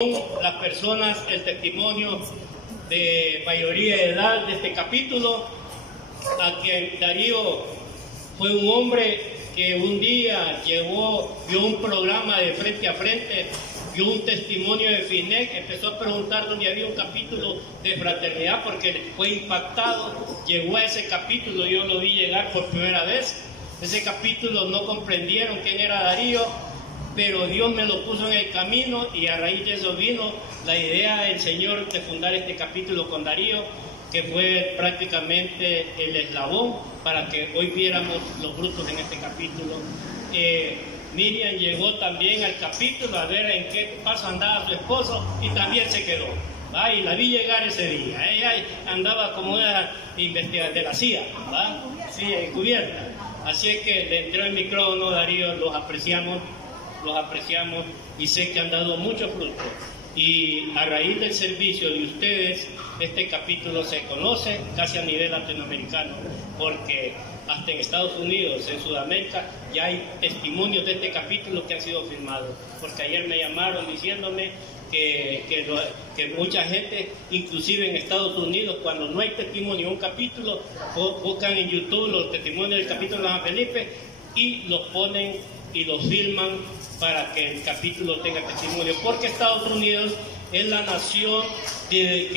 las personas el testimonio de mayoría de edad de este capítulo, a quien Darío fue un hombre que un día vio un programa de Frente a Frente, vio un testimonio de FINEC, empezó a preguntar dónde había un capítulo de fraternidad porque fue impactado, llegó a ese capítulo, yo lo vi llegar por primera vez. Ese capítulo no comprendieron quién era Darío, pero Dios me lo puso en el camino y a raíz de eso vino la idea del Señor de fundar este capítulo con Darío, que fue prácticamente el eslabón para que hoy viéramos los frutos en este capítulo. Miriam llegó también al capítulo a ver en qué paso andaba su esposo y también se quedó. Y la vi llegar ese día. Ella andaba como una investigadora de la CIA, ¿va? Sí, encubierta. Así es que le entró el micrófono, Darío, los apreciamos y sé que han dado mucho fruto. Y a raíz del servicio de ustedes, este capítulo se conoce casi a nivel latinoamericano, porque hasta en Estados Unidos, en Sudamérica, ya hay testimonios de este capítulo que han sido firmados. Porque ayer me llamaron diciéndome que mucha gente, inclusive en Estados Unidos, cuando no hay testimonio de un capítulo, buscan en YouTube los testimonios del capítulo de San Felipe y los ponen y los filman para que el capítulo tenga testimonio, porque Estados Unidos es la nación que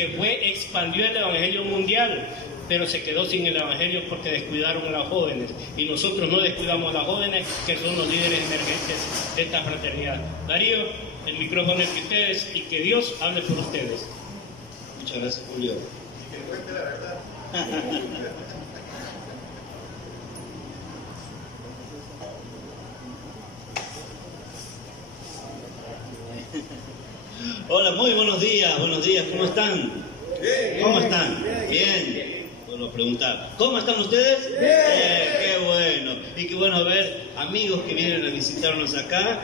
expandió el evangelio mundial, pero se quedó sin el evangelio porque descuidaron a los jóvenes, y nosotros no descuidamos a los jóvenes, que son los líderes emergentes de esta fraternidad. Darío, el micrófono es de ustedes y que Dios hable por ustedes. Muchas gracias, Julio. Y que cuente la verdad. Hola, muy buenos días, ¿cómo están? Bien, ¿Cómo están? Bien. Vuelvo a preguntar, ¿cómo están ustedes? Bien. Qué bueno. Y qué bueno ver amigos que vienen a visitarnos acá.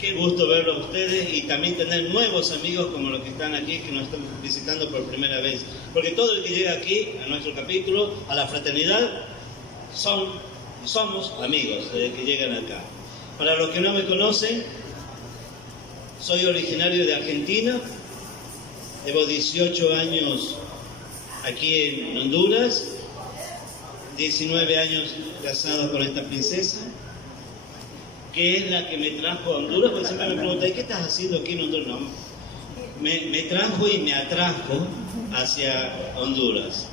Qué gusto verlos a ustedes y también tener nuevos amigos como los que están aquí, que nos están visitando por primera vez. Porque todo el que llega aquí, a nuestro capítulo, a la fraternidad, somos amigos desde que llegan acá. Para los que no me conocen, soy originario de Argentina, llevo 18 años aquí en Honduras, 19 años casado con esta princesa, que es la que me trajo a Honduras, porque siempre me preguntan, ¿qué estás haciendo aquí en Honduras? No, me trajo y me atrajo hacia Honduras.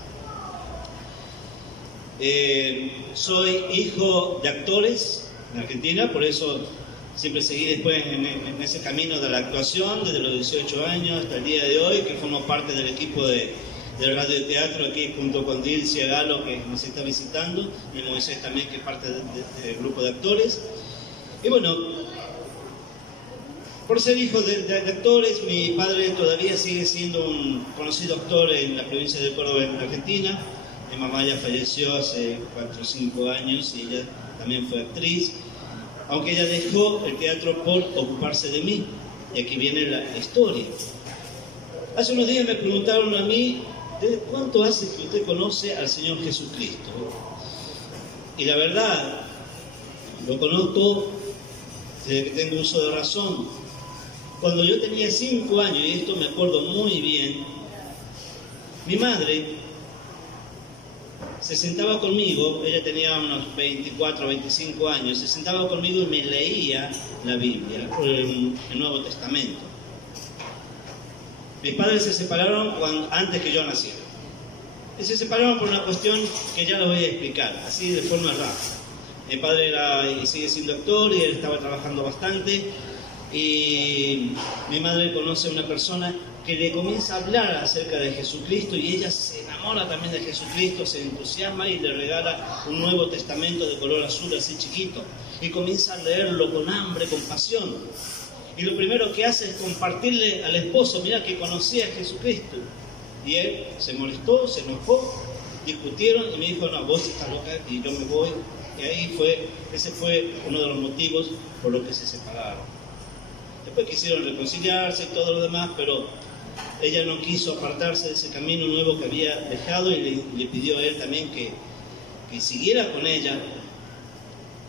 Soy hijo de actores en Argentina, por eso siempre seguí después en ese camino de la actuación, desde los 18 años hasta el día de hoy, que formo parte del equipo del Radio Teatro aquí junto con Dilcia Galo, que nos está visitando, y Moisés también, que es parte del grupo de actores. Y bueno, por ser hijo de actores, mi padre todavía sigue siendo un conocido actor en la provincia de Córdoba, en Argentina. Mi mamá ya falleció hace 4 o 5 años y ella también fue actriz, aunque ella dejó el teatro por ocuparse de mí. Y aquí viene la historia. Hace unos días me preguntaron a mí, ¿desde cuánto hace que usted conoce al Señor Jesucristo? Y la verdad, lo conozco desde que tengo uso de razón. Cuando yo tenía 5 años, y esto me acuerdo muy bien, mi madre se sentaba conmigo, ella tenía unos 24 o 25 años, se sentaba conmigo y me leía la Biblia, el Nuevo Testamento. Mis padres se separaron antes que yo naciera. Y se separaron por una cuestión que ya les voy a explicar, así de forma rápida. Mi padre era y sigue siendo actor y él estaba trabajando bastante, y mi madre conoce a una persona que le comienza a hablar acerca de Jesucristo, y ella se enamora también de Jesucristo, se entusiasma y le regala un Nuevo Testamento de color azul así chiquito, y comienza a leerlo con hambre, con pasión. Y lo primero que hace es compartirle al esposo, mira que conocía a Jesucristo. Y él se molestó, se enojó, discutieron y me dijo, no, vos estás loca y yo me voy. Y ese fue uno de los motivos por los que se separaron. Después quisieron reconciliarse y todo lo demás, pero ella no quiso apartarse de ese camino nuevo que había dejado y le pidió a él también que siguiera con ella,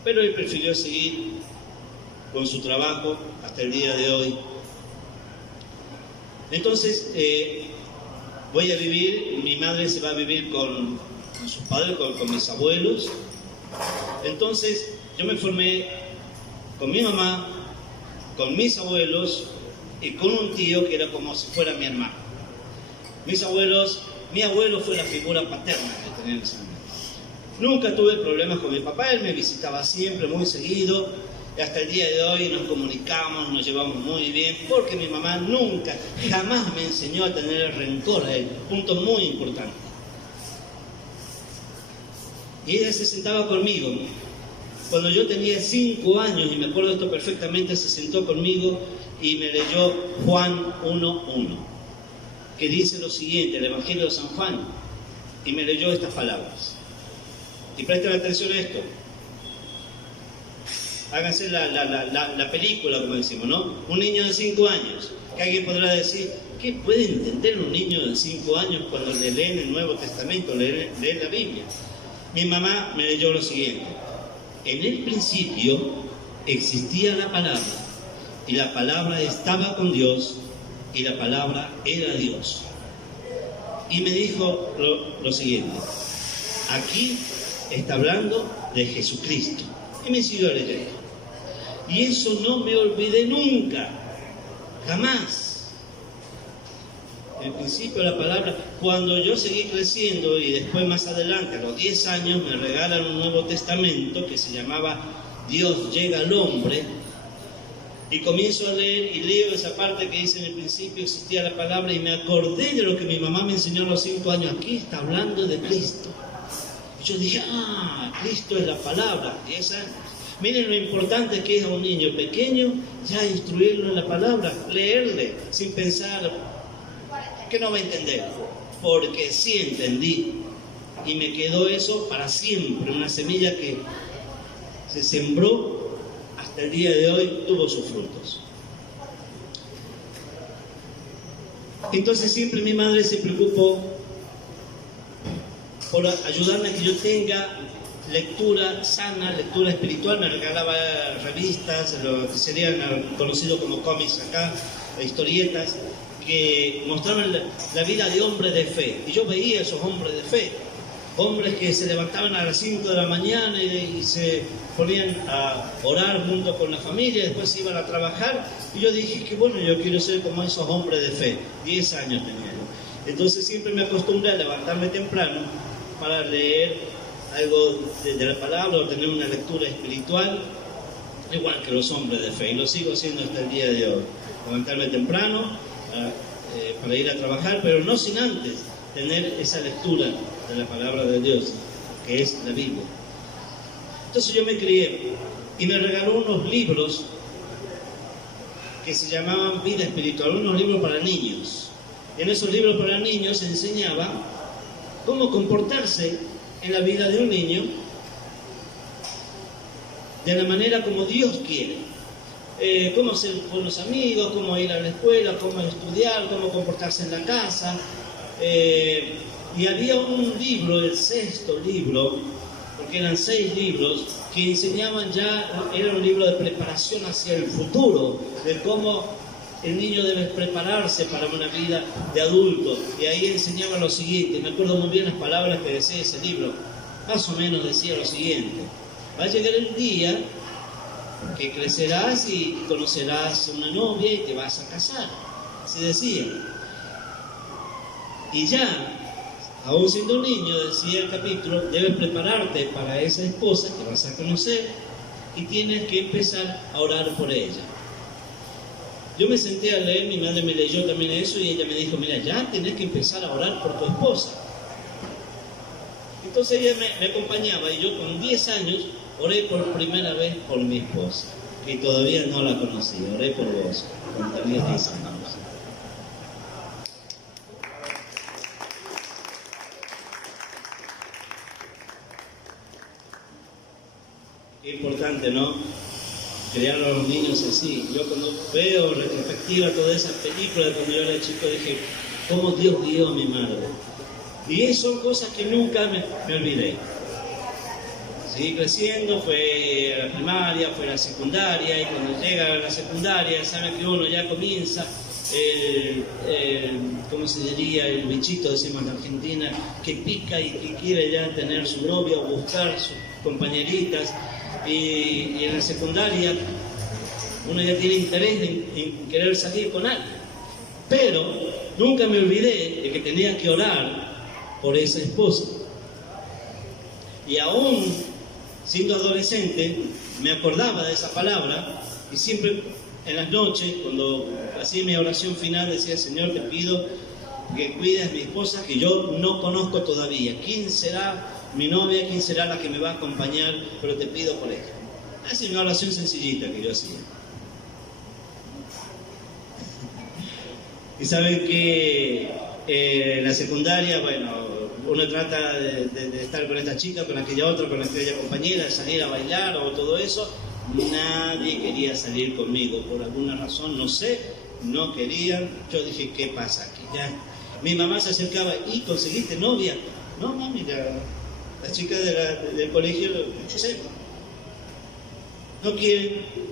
pero él prefirió seguir con su trabajo hasta el día de hoy. Entonces, voy a vivir, mi madre se va a vivir con sus padres, con mis abuelos. Entonces, yo me formé con mi mamá, con mis abuelos y con un tío que era como si fuera mi hermano. Mis abuelos, mi abuelo fue la figura paterna que tenía en ese momento. Nunca tuve problemas con mi papá, él me visitaba siempre, muy seguido. Y hasta el día de hoy nos comunicamos, nos llevamos muy bien, porque mi mamá nunca, jamás me enseñó a tener rencor a él. Punto muy importante. Y ella se sentaba conmigo. Cuando yo tenía 5 años, y me acuerdo de esto perfectamente, se sentó conmigo y me leyó Juan 1:1, que dice lo siguiente, el Evangelio de San Juan, y me leyó estas palabras. Y presten atención a esto. Háganse la película, como decimos, ¿no? Un niño de 5 años, que alguien podrá decir, ¿qué puede entender un niño de 5 años cuando le leen el Nuevo Testamento, leen la Biblia? Mi mamá me leyó lo siguiente. En el principio existía la palabra, y la palabra estaba con Dios, y la palabra era Dios. Y me dijo lo siguiente. Aquí está hablando de Jesucristo. Y me siguió leyendo. Y eso no me olvidé nunca, jamás. En principio la palabra, cuando yo seguí creciendo y después más adelante, a los 10 años, me regalan un Nuevo Testamento que se llamaba Dios llega al hombre. Y comienzo a leer y leo esa parte que dice en el principio existía la palabra y me acordé de lo que mi mamá me enseñó a los 5 años. Aquí está hablando de Cristo. Yo dije, Cristo es la palabra, 10 años. Miren lo importante que es a un niño pequeño ya instruirlo en la palabra, leerle sin pensar que no va a entender, porque sí entendí y me quedó eso para siempre, una semilla que se sembró hasta el día de hoy, tuvo sus frutos. Entonces siempre mi madre se preocupó por ayudarme a que yo tenga lectura sana, lectura espiritual. Me regalaba revistas, lo que serían conocidos como cómics acá, historietas, que mostraban la vida de hombres de fe. Y yo veía esos hombres de fe, hombres que se levantaban a las 5 de la mañana y se ponían a orar junto con la familia, y después se iban a trabajar. Y yo dije que bueno, yo quiero ser como esos hombres de fe. 10 años tenía yo. Entonces siempre me acostumbré a levantarme temprano para leer algo de la palabra o tener una lectura espiritual, igual que los hombres de fe, y lo sigo haciendo hasta el día de hoy. Levantarme temprano para ir a trabajar, pero no sin antes tener esa lectura de la palabra de Dios, que es la Biblia. Entonces yo me crié y me regaló unos libros que se llamaban Vida Espiritual, unos libros para niños. Y en esos libros para niños se enseñaba cómo comportarse en la vida de un niño de la manera como Dios quiere. Cómo ser con los amigos, cómo ir a la escuela, cómo estudiar, cómo comportarse en la casa. Y había un libro, el 6º libro, porque eran 6 libros, que enseñaban ya, era un libro de preparación hacia el futuro, de cómo el niño debe prepararse para una vida de adulto. Y ahí enseñaba lo siguiente, me acuerdo muy bien las palabras que decía ese libro, más o menos decía lo siguiente: va a llegar el día que crecerás y conocerás una novia y te vas a casar, así decía. Y ya, aún siendo un niño, decía el capítulo, debes prepararte para esa esposa que vas a conocer y tienes que empezar a orar por ella. Yo me senté a leer, mi madre me leyó también eso y ella me dijo, mira, ya tenés que empezar a orar por tu esposa. Entonces ella me acompañaba y yo con 10 años oré por primera vez por mi esposa, que todavía no la conocía. Oré por vos, cuando tenía 10 años. Qué importante, ¿no? Criar a los niños así. Yo cuando veo retrospectiva todas esas películas, cuando yo era chico, dije, ¿cómo Dios guió a mi madre? Y son cosas que nunca me olvidé. Seguí creciendo, fue a la primaria, fue a la secundaria, y cuando llega a la secundaria, sabe que uno ya comienza ¿cómo se diría? El bichito, decimos en Argentina, que pica y que quiere ya tener su novia o buscar sus compañeritas. Y en la secundaria uno ya tiene interés en querer salir con alguien. Pero nunca me olvidé de que tenía que orar por esa esposa. Y aún siendo adolescente, me acordaba de esa palabra y siempre en las noches, cuando hacía mi oración final, decía: Señor, te pido que cuides a mi esposa, que yo no conozco todavía. ¿Quién será mi novia? ¿Quién será la que me va a acompañar? Pero te pido por ella. Esa es una oración sencillita que yo hacía. Y saben que en la secundaria, bueno, uno trata de estar con esta chica, con aquella otra, con aquella compañera, de salir a bailar o todo eso. Nadie quería salir conmigo, por alguna razón, no sé, no querían. Yo dije: ¿qué pasa aquí? Ya. Mi mamá se acercaba: ¿y conseguiste novia? No, mira, la chica del colegio, no sé, no quieren.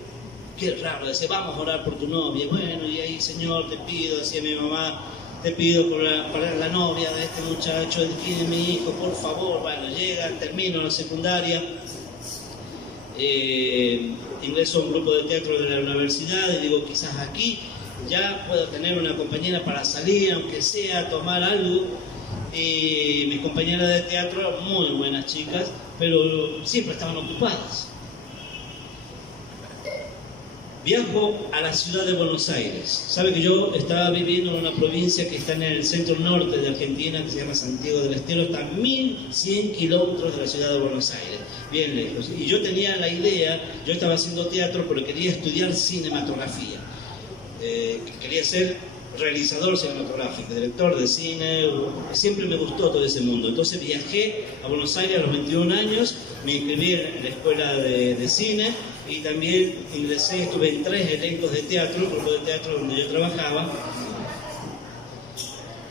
Qué raro, decía: vamos a orar por tu novia. Bueno, y ahí: Señor, te pido, decía mi mamá, te pido para la novia de este muchacho, de mi hijo, por favor. Bueno, llega, termino la secundaria, ingreso a un grupo de teatro de la universidad y digo: quizás aquí ya puedo tener una compañera para salir, aunque sea a tomar algo. Y mis compañeras de teatro, muy buenas chicas, pero siempre estaban ocupadas. Viajo a la ciudad de Buenos Aires. Sabe que yo estaba viviendo en una provincia que está en el centro norte de Argentina, que se llama Santiago del Estero, está a 1100 kilómetros de la ciudad de Buenos Aires, bien lejos. Y yo tenía la idea, yo estaba haciendo teatro, pero quería estudiar cinematografía. Quería ser realizador cinematográfico, director de cine, siempre me gustó todo ese mundo. Entonces viajé a Buenos Aires a los 21 años, me inscribí en la escuela de cine y también ingresé, estuve en 3 elencos de teatro, grupo de teatro donde yo trabajaba.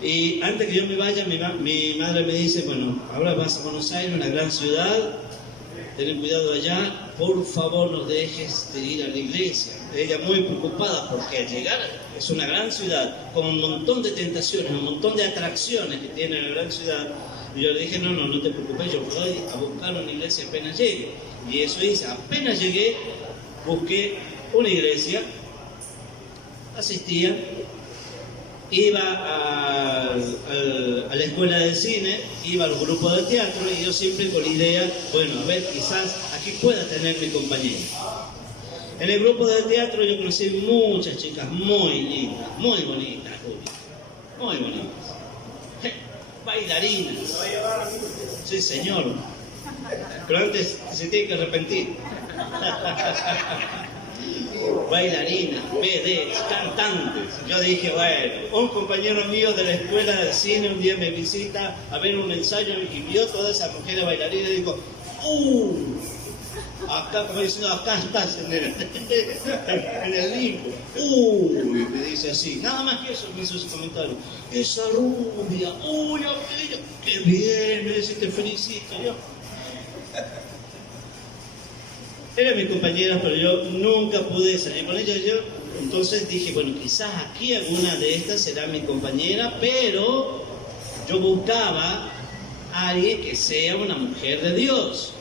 Y antes que yo me vaya, mi madre me dice: bueno, ahora vas a Buenos Aires, una gran ciudad, ten cuidado allá, por favor no dejes de ir a la iglesia. Ella muy preocupada porque al llegar es una gran ciudad con un montón de tentaciones, un montón de atracciones que tiene la gran ciudad. Y yo le dije: no te preocupes, yo voy a buscar una iglesia apenas llegue. Y eso hice, apenas llegué, busqué una iglesia, asistía, iba a la escuela de cine, iba al grupo de teatro y yo siempre con la idea: bueno, a ver, quizás aquí pueda tener mi compañera. En el grupo de teatro yo conocí muchas chicas muy lindas, muy bonitas, muy bonitas. Bailarinas. Sí, señor. Pero antes se tiene que arrepentir. Bailarinas, vedettes, cantantes. Yo dije: bueno, un compañero mío de la escuela de cine un día me visita a ver un ensayo y vio todas esas mujeres bailarinas y dijo: acá, como diciendo, acá estás en el libro. Me dice así, nada más que eso me hizo ese comentario. Esa rubia, aquella, qué bien, me dice: te felicito. Yo era mi compañera, pero yo nunca pude salir con ella. Yo entonces dije: bueno, quizás aquí alguna de estas será mi compañera, pero yo buscaba a alguien que sea una mujer de Dios.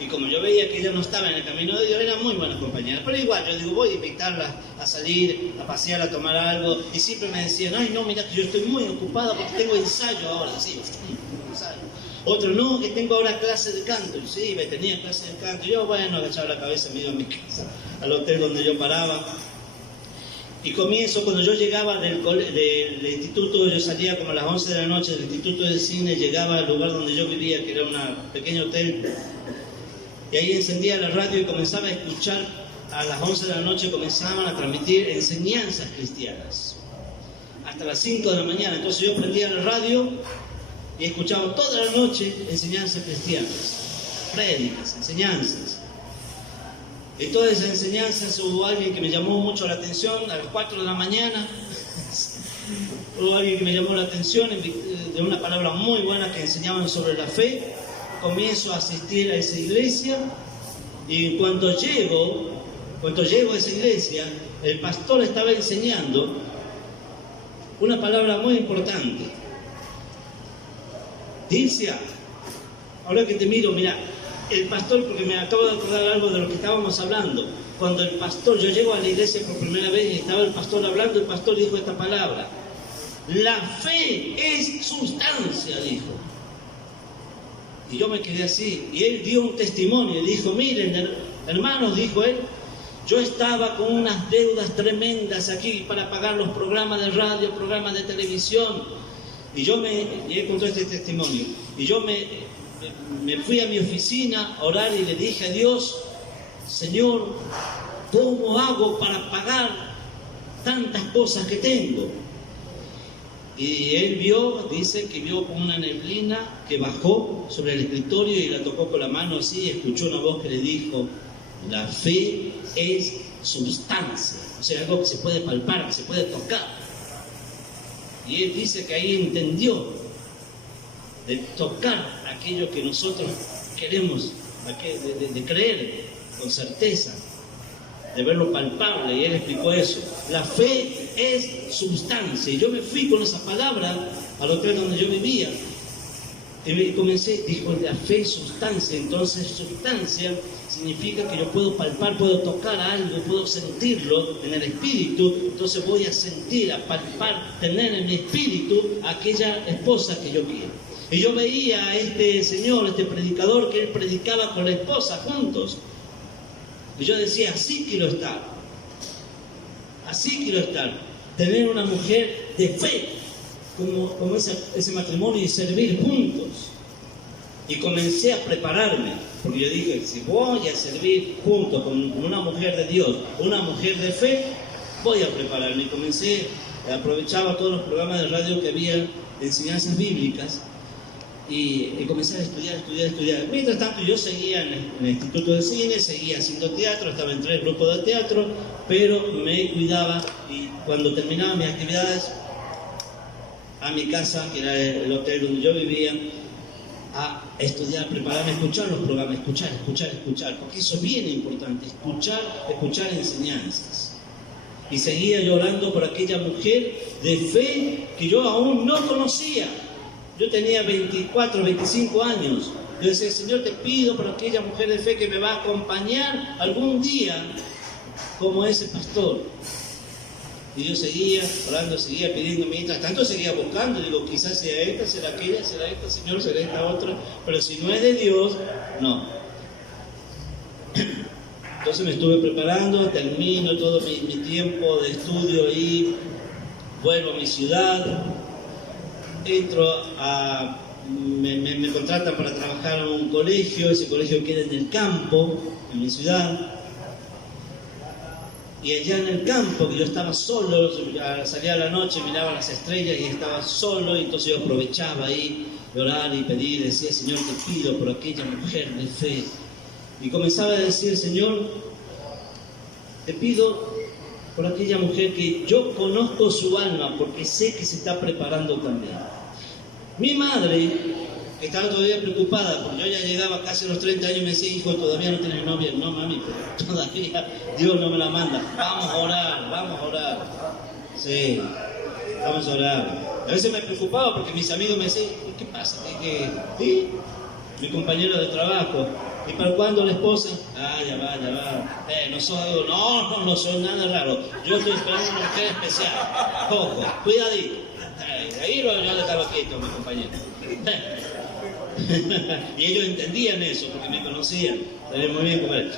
Y como yo veía que ella no estaba en el camino de Dios, era muy buena compañera. Pero igual, yo digo: voy a invitarla a salir, a pasear, a tomar algo. Y siempre me decían: ay, no, mira que yo estoy muy ocupada porque tengo ensayo ahora. Sí, ensayo. Otro: no, que tengo ahora clase de canto. Y sí, tenía clase de canto. Yo, bueno, agachaba la cabeza, me iba a mi casa, al hotel donde yo paraba. Y comienzo, cuando yo llegaba del instituto, yo salía como a las 11 de la noche del instituto de cine, llegaba al lugar donde yo vivía, que era un pequeño hotel. Y ahí encendía la radio y comenzaba a escuchar, a las 11 de la noche comenzaban a transmitir enseñanzas cristianas. Hasta las 5 de la mañana. Entonces yo prendía la radio y escuchaba toda la noche enseñanzas cristianas. Prédicas, enseñanzas. Y todas esas enseñanzas hubo alguien que me llamó mucho la atención a las 4 de la mañana. Hubo alguien que me llamó la atención de una palabra muy buena que enseñaban sobre la fe. Comienzo a asistir a esa iglesia y en cuanto llego a esa iglesia, el pastor estaba enseñando una palabra muy importante. Dilcia, ahora que te miro, mira, el pastor, porque me acabo de acordar algo de lo que estábamos hablando. Cuando el pastor, yo llego a la iglesia por primera vez y estaba el pastor hablando, el pastor dijo esta palabra: la fe es sustancia, dijo. Y yo me quedé así, y él dio un testimonio y dijo: miren, hermanos, dijo él, yo estaba con unas deudas tremendas aquí para pagar los programas de radio, programas de televisión, y él contó este testimonio, y yo me fui a mi oficina a orar y le dije a Dios: Señor, ¿cómo hago para pagar tantas cosas que tengo? Y él dice que vio como una neblina que bajó sobre el escritorio y la tocó con la mano así, y escuchó una voz que le dijo: la fe es sustancia, o sea, algo que se puede palpar, que se puede tocar. Y él dice que ahí entendió de tocar aquello que nosotros queremos, de creer con certeza, de verlo palpable, y él explicó eso. La fe es sustancia. Y yo me fui con esa palabra al hotel donde yo vivía. Y comencé, dijo, la fe es sustancia. Entonces, sustancia significa que yo puedo palpar, puedo tocar algo, puedo sentirlo en el espíritu. Entonces voy a sentir, a palpar, tener en mi espíritu a aquella esposa que yo quiero. Y yo veía a este señor, este predicador, que él predicaba con la esposa juntos. Y yo decía: así quiero estar. Así quiero estar. Tener una mujer de fe, como ese matrimonio, y servir juntos. Y comencé a prepararme, porque yo dije: si voy a servir juntos con una mujer de Dios, una mujer de fe, voy a prepararme. Y aprovechaba todos los programas de radio que había de enseñanzas bíblicas, y comencé a estudiar. Mientras tanto, yo seguía en el Instituto de Cine, seguía haciendo teatro, estaba en 3 grupos de teatro, pero me cuidaba, y cuando terminaba mis actividades, a mi casa, que era el hotel donde yo vivía, a estudiar, prepararme, a escuchar los programas, escuchar, porque eso es bien importante, escuchar enseñanzas. Y seguía llorando por aquella mujer de fe que yo aún no conocía. Yo tenía 24, 25 años. Yo decía: Señor, te pido por aquella mujer de fe que me va a acompañar algún día como ese pastor. Y yo seguía orando, seguía pidiendo, mientras tanto seguía buscando. Digo: quizás sea esta, será aquella, será esta, Señor, será esta otra. Pero si no es de Dios, no. Entonces me estuve preparando, termino todo mi tiempo de estudio ahí, vuelvo a mi ciudad. Me contratan para trabajar en un colegio. Ese colegio queda en el campo, en mi ciudad. Y allá en el campo, que yo estaba solo, salía a la noche, miraba las estrellas y estaba solo, y entonces yo aprovechaba ahí de orar y pedir, decía: Señor, te pido por aquella mujer de fe. Y comenzaba a decir: Señor, te pido por aquella mujer que yo conozco su alma, porque sé que se está preparando también. Mi madre, que estaba todavía preocupada, porque yo ya llegaba casi a los 30 años, me decía: hijo, ¿todavía no tienes novia? No, mami, pero todavía Dios no me la manda. Vamos a orar. Sí, vamos a orar. A veces me preocupaba porque mis amigos me decían: ¿qué pasa? ¿Sí? Mi compañero de trabajo: ¿y para cuándo la esposa? Ya va. No soy nada raro. Yo estoy esperando una mujer especial. Ojo, cuidadito. Ahí yo dejaba quieto a mi compañero. Y ellos entendían eso porque me conocían. Sabían muy bien cómo era.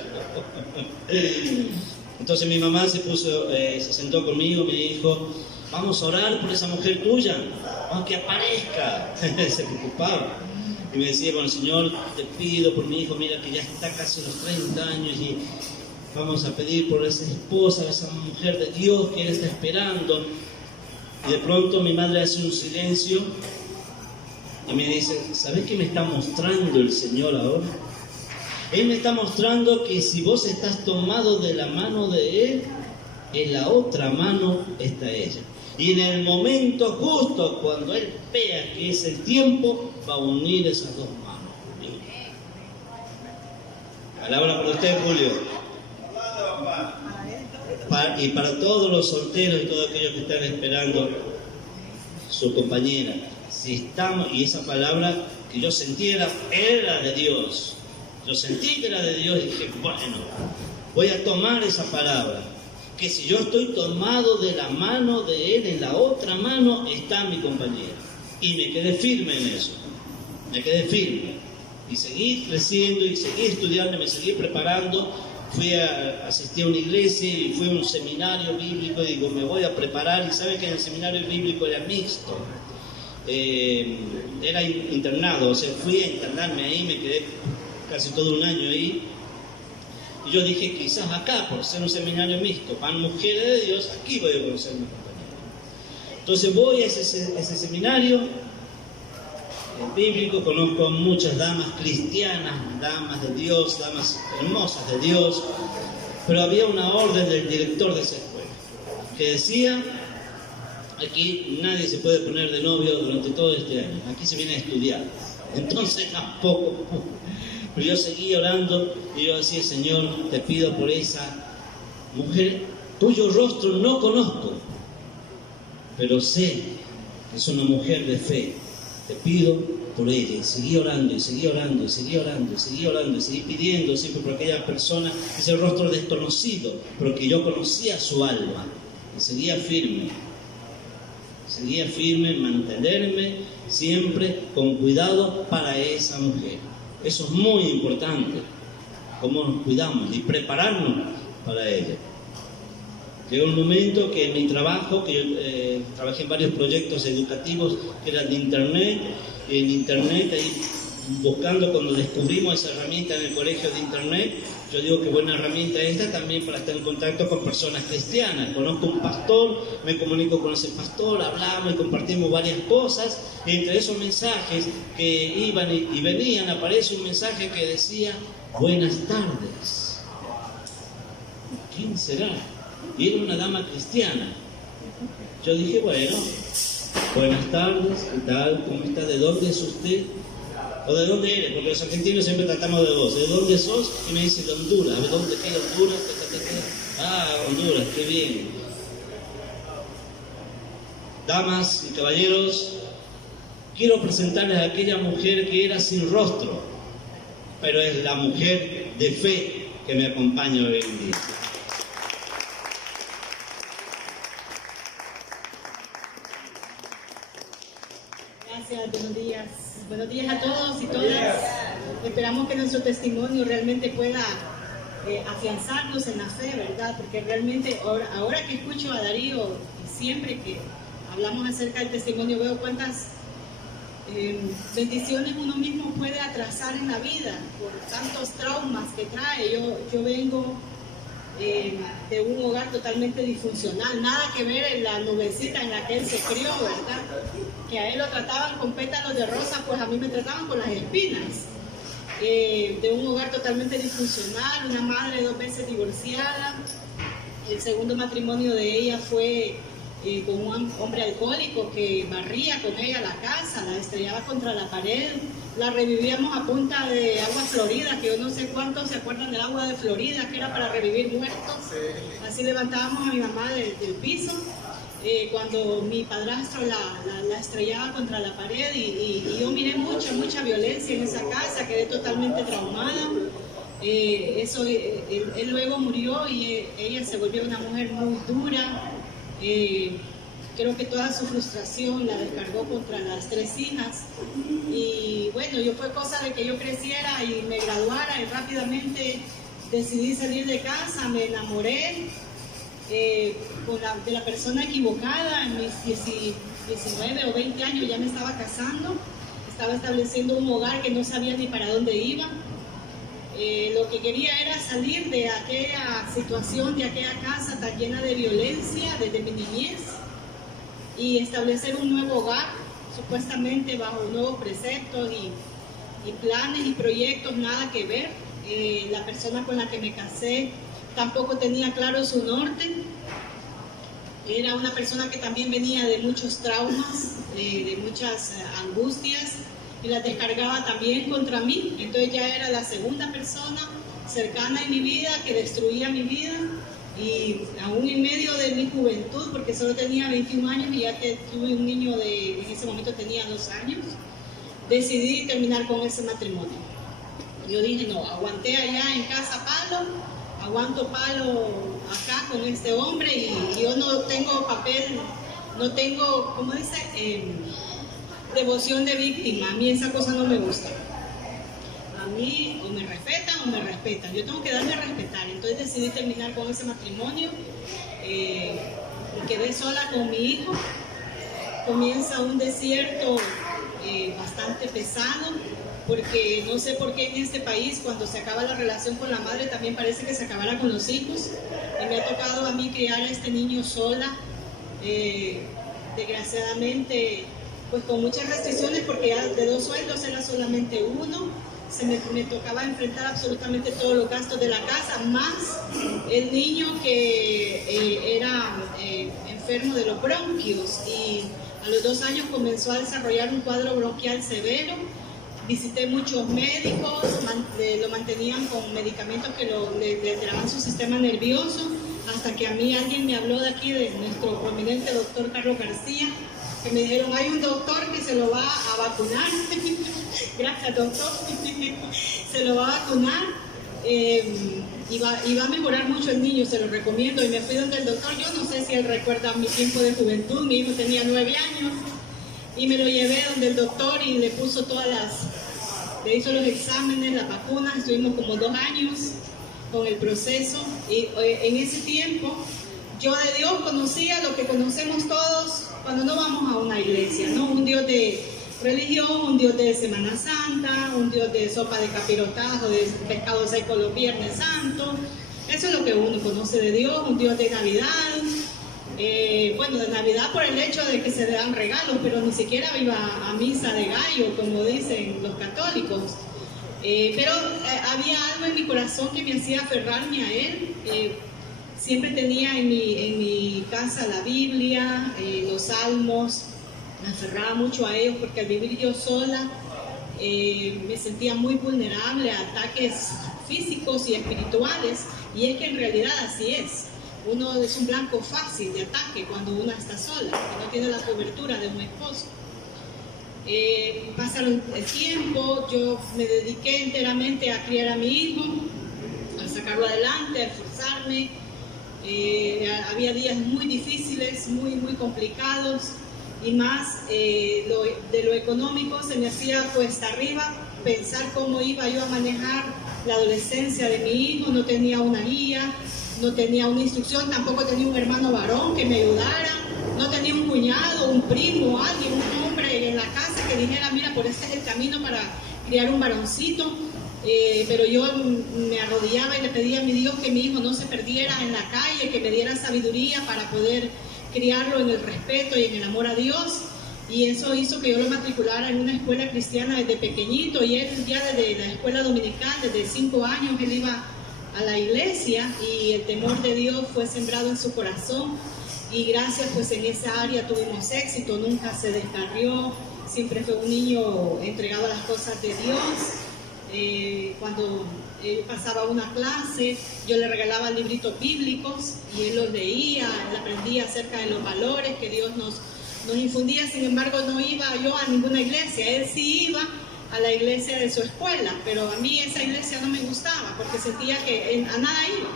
Entonces mi mamá se sentó conmigo, me dijo: vamos a orar por esa mujer tuya, aunque aparezca. Se preocupaba. Y me decía: bueno, Señor, te pido por mi hijo, mira que ya está casi los 30 años, y vamos a pedir por esa esposa, esa mujer de Dios que él está esperando. Y de pronto mi madre hace un silencio y me dice: ¿sabes qué me está mostrando el Señor ahora? Él me está mostrando que si vos estás tomado de la mano de Él, en la otra mano está ella. Y en el momento justo, cuando Él vea que es el tiempo, va a unir esas dos manos. Palabra para usted, Julio. y para todos los solteros y todos aquellos que están esperando su compañera, si estamos, y esa palabra que yo sentí era de Dios. Yo sentí que era de Dios y dije, bueno, voy a tomar esa palabra. Que si yo estoy tomado de la mano de Él, en la otra mano está mi compañera. Y me quedé firme en eso. Me quedé firme. Y seguí creciendo y seguí estudiando, me seguí preparando. Asistí a una iglesia y fui a un seminario bíblico y digo, me voy a preparar. Y saben que en el seminario bíblico era mixto. Era internado, o sea, fui a internarme ahí, me quedé casi todo un año ahí. Y yo dije, quizás acá, por ser un seminario mixto, van mujeres de Dios, aquí voy a conocer a mi compañera. Entonces voy a ese seminario bíblico, conozco a muchas damas cristianas, damas de Dios, damas hermosas de Dios, pero había una orden del director de esa escuela que decía, aquí nadie se puede poner de novio durante todo este año, aquí se viene a estudiar. Entonces tampoco. Pero yo seguía orando y yo decía, Señor, te pido por esa mujer, cuyo rostro no conozco, pero sé que es una mujer de fe. Te pido por ella. Y seguí orando, y seguí orando, y seguí orando, y seguí orando, y seguí pidiendo siempre por aquella persona, ese rostro desconocido, pero que yo conocía su alma. Y seguía firme en mantenerme siempre con cuidado para esa mujer. Eso es muy importante, cómo nos cuidamos y prepararnos para ella. Llegó un momento que en mi trabajo, que yo trabajé en varios proyectos educativos que eran de internet, y en internet, ahí buscando, cuando descubrimos esa herramienta en el colegio de internet, yo digo que buena herramienta esta también para estar en contacto con personas cristianas. Conozco un pastor, me comunico con ese pastor, hablamos y compartimos varias cosas, y entre esos mensajes que iban y venían aparece un mensaje que decía, buenas tardes. ¿Quién será? Y era una dama cristiana. Yo dije, bueno, buenas tardes, ¿qué tal? ¿Cómo está? ¿De dónde es usted? ¿O de dónde eres? Porque los argentinos siempre tratamos de vos. ¿De dónde sos? Y me dice, de Honduras. ¿De dónde queda Honduras? Ah, Honduras, qué bien. Damas y caballeros, quiero presentarles a aquella mujer que era sin rostro, pero es la mujer de fe que me acompaña hoy en día. Gracias, buenos días. Buenos días a todos y todas. Esperamos que nuestro testimonio realmente pueda afianzarnos en la fe, ¿verdad? Porque realmente ahora que escucho a Darío, y siempre que hablamos acerca del testimonio, veo cuántas bendiciones uno mismo puede atrasar en la vida por tantos traumas que trae. Yo vengo de un hogar totalmente disfuncional, nada que ver en la nubecita en la que él se crió, ¿verdad? Que a él lo trataban con pétalos de rosa, pues a mí me trataban con las espinas. De un hogar totalmente disfuncional, una madre 2 veces divorciada. El segundo matrimonio de ella fue con un hombre alcohólico que barría con ella la casa, la estrellaba contra la pared, la revivíamos a punta de agua florida, que yo no sé cuántos se acuerdan del agua de Florida, que era para revivir muertos. Así levantábamos a mi mamá del piso. Cuando mi padrastro la estrellaba contra la pared y yo miré mucha violencia en esa casa, quedé totalmente traumada. Él luego murió y ella se volvió una mujer muy dura. Creo que toda su frustración la descargó contra las 3 hijas. Y bueno, fue cosa de que yo creciera y me graduara y rápidamente decidí salir de casa, me enamoré de la persona equivocada. En mis 19 o 20 años ya me estaba casando, estaba estableciendo un hogar que no sabía ni para dónde iba. Lo que quería era salir de aquella situación, de aquella casa tan llena de violencia desde mi niñez y establecer un nuevo hogar, supuestamente bajo nuevos preceptos y planes y proyectos, nada que ver. La persona con la que me casé tampoco tenía claro su norte. Era una persona que también venía de muchos traumas, de muchas angustias, y las descargaba también contra mí. Entonces ya era la segunda persona cercana en mi vida que destruía mi vida Y aún en medio de mi juventud, porque solo tenía 21 años y ya tuve un niño en ese momento tenía 2 años, decidí terminar con ese matrimonio. Yo dije, no, aguanté allá en casa palo, aguanto palo acá con este hombre y yo no tengo papel, no tengo, ¿cómo dice? Devoción de víctima. A mí esa cosa no me gusta. A mí o me respetan o me respetan. Yo tengo que darme a respetar. Entonces decidí terminar con ese matrimonio. Me quedé sola con mi hijo. Comienza un desierto bastante pesado, porque no sé por qué en este país cuando se acaba la relación con la madre también parece que se acabara con los hijos. Y me ha tocado a mí criar a este niño sola, desgraciadamente pues con muchas restricciones, porque ya de 2 sueldos era solamente uno. Me tocaba enfrentar absolutamente todos los gastos de la casa, más el niño que era enfermo de los bronquios, y a los 2 años comenzó a desarrollar un cuadro bronquial severo. Visité muchos médicos, lo mantenían con medicamentos que le alteraban su sistema nervioso, hasta que a mí alguien me habló de aquí, de nuestro prominente doctor Carlos García, que me dijeron, hay un doctor que se lo va a vacunar. Gracias, doctor. Se lo va a vacunar y va a mejorar mucho el niño, se lo recomiendo. Y me fui donde el doctor. Yo no sé si él recuerda mi tiempo de juventud. Mi hijo tenía 9 años y me lo llevé donde el doctor y le puso le hizo los exámenes, las vacunas. Estuvimos como 2 años con el proceso, y en ese tiempo yo de Dios conocía lo que conocemos todos cuando no vamos a una iglesia, ¿no? Un Dios de religión, un Dios de Semana Santa, un Dios de sopa de capirotazo, de pescado seco los Viernes Santos. Eso es lo que uno conoce de Dios, un Dios de Navidad. Bueno, de Navidad por el hecho de que se le dan regalos, pero ni siquiera iba a misa de gallo, como dicen los católicos. Pero había algo en mi corazón que me hacía aferrarme a Él. Siempre tenía en mi casa la Biblia, los salmos. Me aferraba mucho a ellos porque al vivir yo sola me sentía muy vulnerable a ataques físicos y espirituales, y es que en realidad así es. Uno es un blanco fácil de ataque cuando uno está sola, que no tiene la cobertura de un esposo. Pasaron el tiempo, yo me dediqué enteramente a criar a mi hijo, a sacarlo adelante, a esforzarme. Había días muy difíciles, muy complicados, y más de lo económico se me hacía cuesta arriba pensar cómo iba yo a manejar la adolescencia de mi hijo. No tenía una guía, no tenía una instrucción, tampoco tenía un hermano varón que me ayudara, no tenía un cuñado, un primo, alguien, un hombre en la casa que dijera, mira, por este es el camino para criar un varoncito. Pero yo me arrodillaba y le pedía a mi Dios que mi hijo no se perdiera en la calle, que me diera sabiduría para poder criarlo en el respeto y en el amor a Dios. Y eso hizo que yo lo matriculara en una escuela cristiana desde pequeñito, y él ya desde la escuela dominical, desde 5 años, él iba a la iglesia, y el temor de Dios fue sembrado en su corazón, y gracias pues en esa área tuvimos éxito, nunca se descarrió, siempre fue un niño entregado a las cosas de Dios. Cuando él pasaba una clase, yo le regalaba libritos bíblicos y él los leía, él aprendía acerca de los valores que Dios nos infundía. Sin embargo, no iba yo a ninguna iglesia, él sí iba a la iglesia de su escuela, pero a mí esa iglesia no me gustaba porque sentía que a nada iba,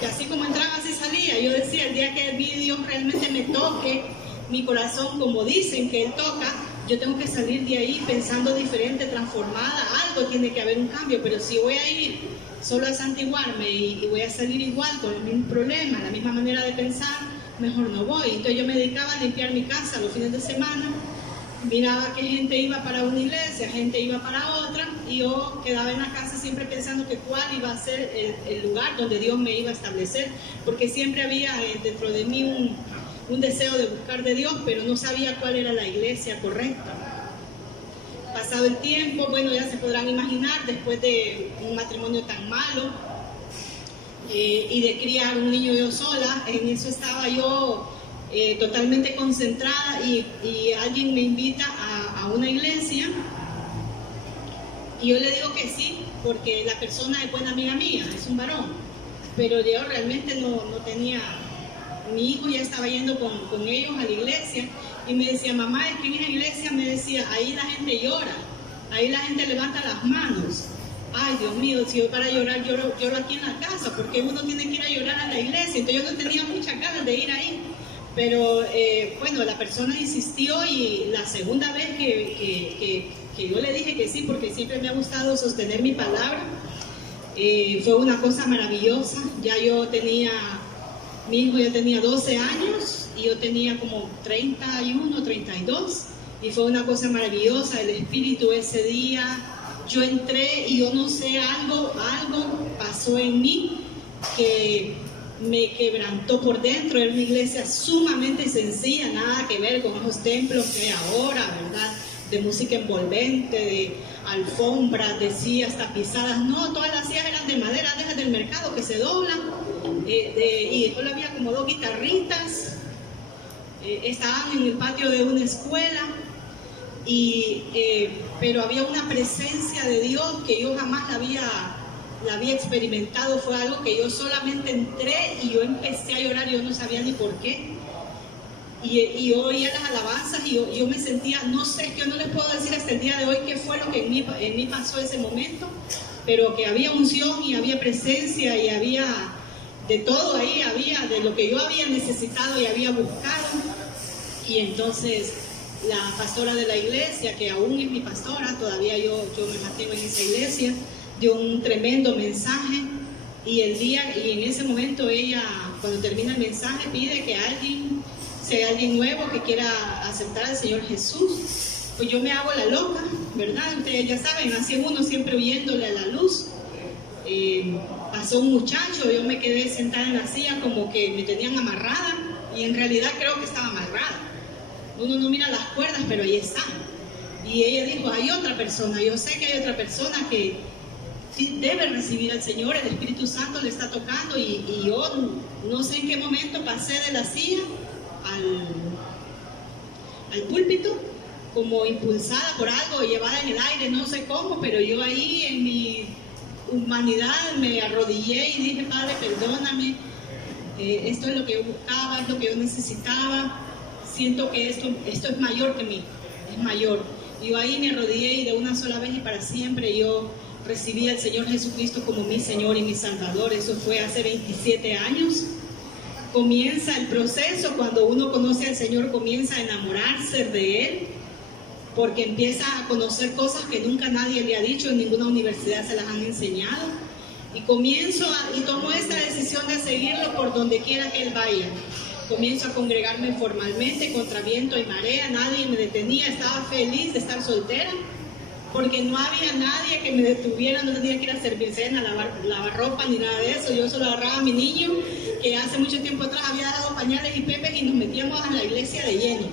que así como entraba así salía. Yo decía, el día que Dios realmente me toque mi corazón como dicen que Él toca, yo tengo que salir de ahí pensando diferente, transformada. Algo tiene que haber un cambio, pero si voy a ir solo a santiguarme y voy a salir igual con el mismo problema, la misma manera de pensar, mejor no voy. Entonces yo me dedicaba a limpiar mi casa los fines de semana, miraba que gente iba para una iglesia, gente iba para otra, y yo quedaba en la casa siempre pensando que cuál iba a ser el lugar donde Dios me iba a establecer, porque siempre había dentro de mí un deseo de buscar de Dios, pero no sabía cuál era la iglesia correcta. Pasado el tiempo, bueno, ya se podrán imaginar, después de un matrimonio tan malo y de criar un niño yo sola, en eso estaba yo totalmente concentrada, y alguien me invita a una iglesia, y yo le digo que sí, porque la persona es buena amiga mía, es un varón. pero yo realmente no tenía, mi hijo ya estaba yendo con ellos a la iglesia y me decía, mamá, es que en esa iglesia, me decía, ahí la gente llora, ahí la gente levanta las manos. Ay, Dios mío, si yo para llorar, lloro aquí en la casa, porque uno tiene que ir a llorar a la iglesia. Entonces yo no tenía muchas ganas de ir ahí. Pero bueno, la persona insistió y la segunda vez que yo le dije que sí, porque siempre me ha gustado sostener mi palabra, fue una cosa maravillosa. Ya yo tenía, mi hijo ya tenía 12 años y yo tenía como 31, 32. Y fue una cosa maravillosa. El Espíritu ese día, yo entré y yo no sé, algo pasó en mí que me quebrantó por dentro. Era una iglesia sumamente sencilla, nada que ver con esos templos que hay ahora, ¿verdad? De música envolvente, de alfombras, de sillas tapizadas. No, todas las sillas eran de madera, de esas del mercado que se doblan. Y solo había como 2 guitarritas. Estaban en el patio de una escuela. Pero había una presencia de Dios que yo jamás la había experimentado. Fue algo que yo solamente entré y yo empecé a llorar, yo no sabía ni por qué. Y yo oía las alabanzas y yo me sentía, no sé, que yo no les puedo decir hasta el día de hoy qué fue lo que en mí pasó ese momento, pero que había unción y había presencia y había de todo ahí, había de lo que yo había necesitado y había buscado. Y entonces la pastora de la iglesia, que aún es mi pastora, todavía yo me mantengo en esa iglesia, dio un tremendo mensaje y en ese momento ella, cuando termina el mensaje, pide que si hay alguien nuevo que quiera aceptar al Señor Jesús. Pues yo me hago la loca, ¿verdad? Ustedes ya saben, así uno siempre huyéndole a la luz. Pasó un muchacho, yo me quedé sentada en la silla como que me tenían amarrada y en realidad creo que estaba amarrada. Uno no mira las cuerdas, pero ahí está. Y ella dijo, hay otra persona, yo sé que hay otra persona que debe recibir al Señor, el Espíritu Santo le está tocando y yo no sé en qué momento pasé de la silla al púlpito, como impulsada por algo, llevada en el aire, no sé cómo, pero yo ahí en mi humanidad me arrodillé y dije, Padre, perdóname, esto es lo que yo buscaba, es lo que yo necesitaba. Siento que esto es mayor que mí, es mayor. Yo ahí me arrodillé y de una sola vez y para siempre yo recibí al Señor Jesucristo como mi Señor y mi Salvador. Eso fue hace 27 años. Comienza el proceso, cuando uno conoce al Señor, comienza a enamorarse de Él, porque empieza a conocer cosas que nunca nadie le ha dicho, en ninguna universidad se las han enseñado. Y tomo esta decisión de seguirlo por donde quiera que Él vaya. Comienzo a congregarme formalmente, contra viento y marea, nadie me detenía, estaba feliz de estar soltera, porque no había nadie que me detuviera, no tenía que ir a servir cena, lavar ropa, ni nada de eso. Yo solo agarraba a mi niño, que hace mucho tiempo atrás había dado pañales y pepes, y nos metíamos a la iglesia de lleno.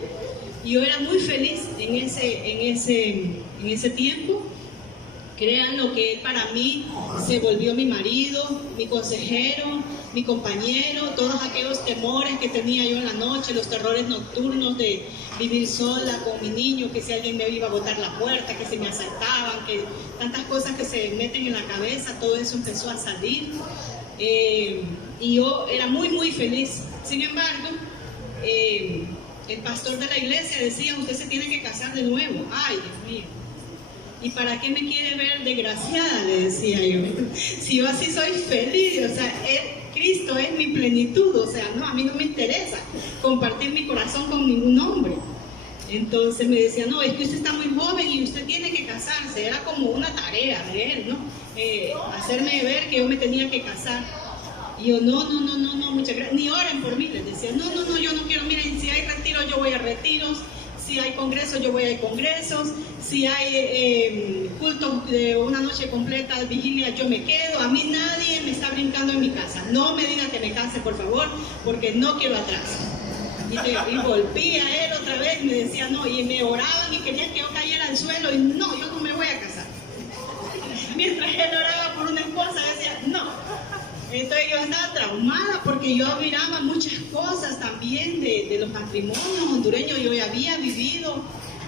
Y yo era muy feliz en ese tiempo. Créanlo que él para mí se volvió mi marido, mi consejero, mi compañero. Todos aquellos temores que tenía yo en la noche, los terrores nocturnos de vivir sola con mi niño, que si alguien me iba a botar la puerta, que si me asaltaban, que tantas cosas que se meten en la cabeza, todo eso empezó a salir. Y yo era muy, muy feliz. Sin embargo, el pastor de la iglesia decía, usted se tiene que casar de nuevo. Ay, Dios mío. ¿Y para qué me quiere ver desgraciada? Le decía yo. Si yo así soy feliz, o sea, Cristo es mi plenitud, o sea, no, a mí no me interesa compartir mi corazón con ningún hombre. Entonces me decía, no, es que usted está muy joven y usted tiene que casarse. Era como una tarea de él, ¿no? Hacerme ver que yo me tenía que casar. Y yo, no, muchas gracias, ni oren por mí, les decía, no, yo no quiero, miren, si hay retiros, yo voy a retiros. Si hay congresos, yo voy a congresos. Si hay cultos de una noche completa, vigilia, yo me quedo. A mí nadie me está brincando en mi casa. No me diga que me case, por favor, porque no quiero atrás. Y volví a él otra vez y me decía no. Y me oraban y querían que yo cayera al suelo. Y no, yo no me voy a casar. Mientras él oraba por una esposa, decía no. Entonces yo estaba traumada porque yo miraba muchas cosas también de los matrimonios hondureños. Yo ya había vivido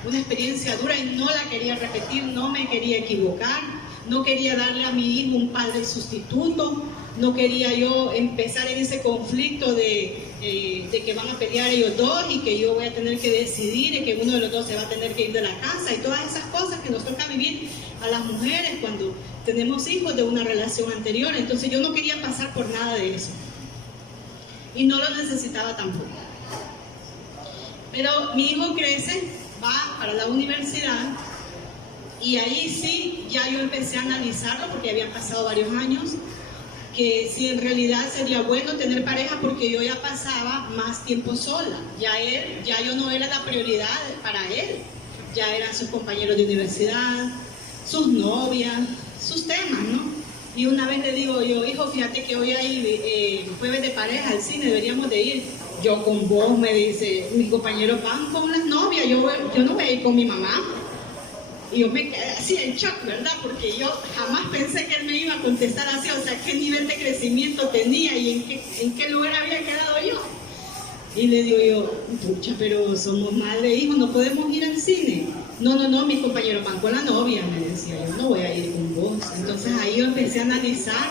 una experiencia dura y no la quería repetir, no me quería equivocar, no quería darle a mi hijo un padre sustituto, No quería yo empezar en ese conflicto de que van a pelear ellos dos y que yo voy a tener que decidir y que uno de los dos se va a tener que ir de la casa y todas esas cosas que nos toca vivir a las mujeres cuando tenemos hijos de una relación anterior. Entonces yo no quería pasar por nada de eso y no lo necesitaba tampoco. Pero mi hijo crece, va para la universidad y ahí sí ya yo empecé a analizarlo porque habían pasado varios años, que si en realidad sería bueno tener pareja porque yo ya pasaba más tiempo sola, ya yo no era la prioridad para él, ya eran sus compañeros de universidad, sus novias, sus temas, ¿no? Y una vez le digo yo, hijo, fíjate que hoy hay jueves de pareja al cine, deberíamos de ir. Yo con vos, me dice, mis compañeros van con las novias, yo no voy a ir con mi mamá. Y yo me quedé así en shock, ¿verdad? Porque yo jamás pensé que él me iba a contestar así, o sea, qué nivel de crecimiento tenía y en qué lugar había quedado yo. Y le digo yo, pucha, pero somos madre e hijo, no podemos ir al cine. No, mis compañeros van con la novia, me decía, yo no voy a ir con vos. Entonces ahí yo empecé a analizar